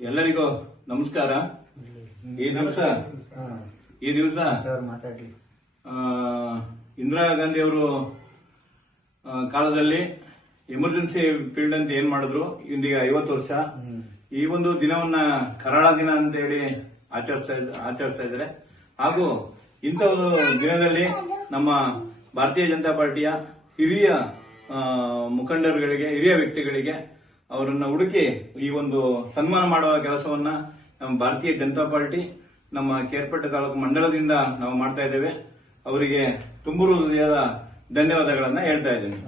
ಎಲ್ಲರಿಗೂ ನಮಸ್ಕಾರ. ಈ ದಿವಸ ಈ ದಿವಸ ಇಂದಿರಾ ಗಾಂಧಿ ಅವರು ಕಾಲದಲ್ಲಿ ಎಮರ್ಜೆನ್ಸಿ ಫೀಲ್ಡ್ ಅಂತ ಏನ್ ಮಾಡಿದ್ರು ಇಂದಿಗ ಐವತ್ತು ವರ್ಷ. ಈ ಒಂದು ದಿನವನ್ನ ಕರಾಳ ದಿನ ಅಂತ ಹೇಳಿ ಆಚರಿಸ್ತಾ ಆಚರಿಸ್ತಾ ಇದ್ದಾರೆ. ಹಾಗೂ ಇಂಥ ಒಂದು ದಿನದಲ್ಲಿ ನಮ್ಮ ಭಾರತೀಯ ಜನತಾ ಪಾರ್ಟಿಯ ಹಿರಿಯ ಮುಖಂಡರುಗಳಿಗೆ ಹಿರಿಯ ವ್ಯಕ್ತಿಗಳಿಗೆ ಅವರನ್ನ ಹುಡುಕಿ ಈ ಒಂದು ಸನ್ಮಾನ ಮಾಡುವ ಕೆಲಸವನ್ನ ನಮ್ಮ ಭಾರತೀಯ ಜನತಾ ಪಾರ್ಟಿ, ನಮ್ಮ ಕೇರ್ಪೇಟೆ ತಾಲೂಕು ಮಂಡಲದಿಂದ ನಾವು ಮಾಡ್ತಾ ಇದ್ದೇವೆ. ಅವರಿಗೆ ತುಂಬು ಹೃದಯದ ಧನ್ಯವಾದಗಳನ್ನ ಹೇಳ್ತಾ ಇದ್ದೇನೆ.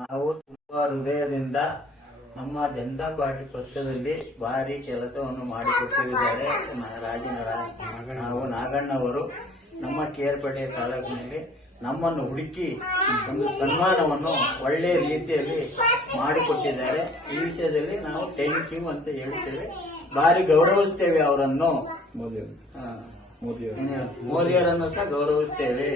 ನಾವು ತುಂಬಾ ಹೃದಯದಿಂದ ನಮ್ಮ ಜನತಾ ಪಾರ್ಟಿ ಪಕ್ಷದಲ್ಲಿ ಭಾರಿ ಕೆಲಸವನ್ನು ಮಾಡಿಕೊಟ್ಟಿದ್ದಾರೆ ರಾಜಿನ ನಾವು ನಾಗಣ್ಣವರು. ನಮ್ಮ ಕೇರ್ಪೇಟೆ ತಾಲೂಕಿನಲ್ಲಿ ನಮ್ಮನ್ನು ಹುಡುಕಿ ಒಂದು ಸನ್ಮಾನವನ್ನು ಒಳ್ಳೆಯ ರೀತಿಯಲ್ಲಿ ಮಾಡಿಕೊಟ್ಟಿದ್ದಾರೆ. ಈ ವಿಷಯದಲ್ಲಿ ನಾವು ಥ್ಯಾಂಕ್ ಯು ಅಂತ ಹೇಳ್ತೇವೆ. ಭಾರಿ ಗೌರವಿಸ್ತೇವೆ ಅವರನ್ನು. ಮೋದಿ ಹಾ. ಮೋದಿ ಮೋದಿಯವರನ್ನು ಸಹ ಗೌರವಿಸ್ತೇವೆ.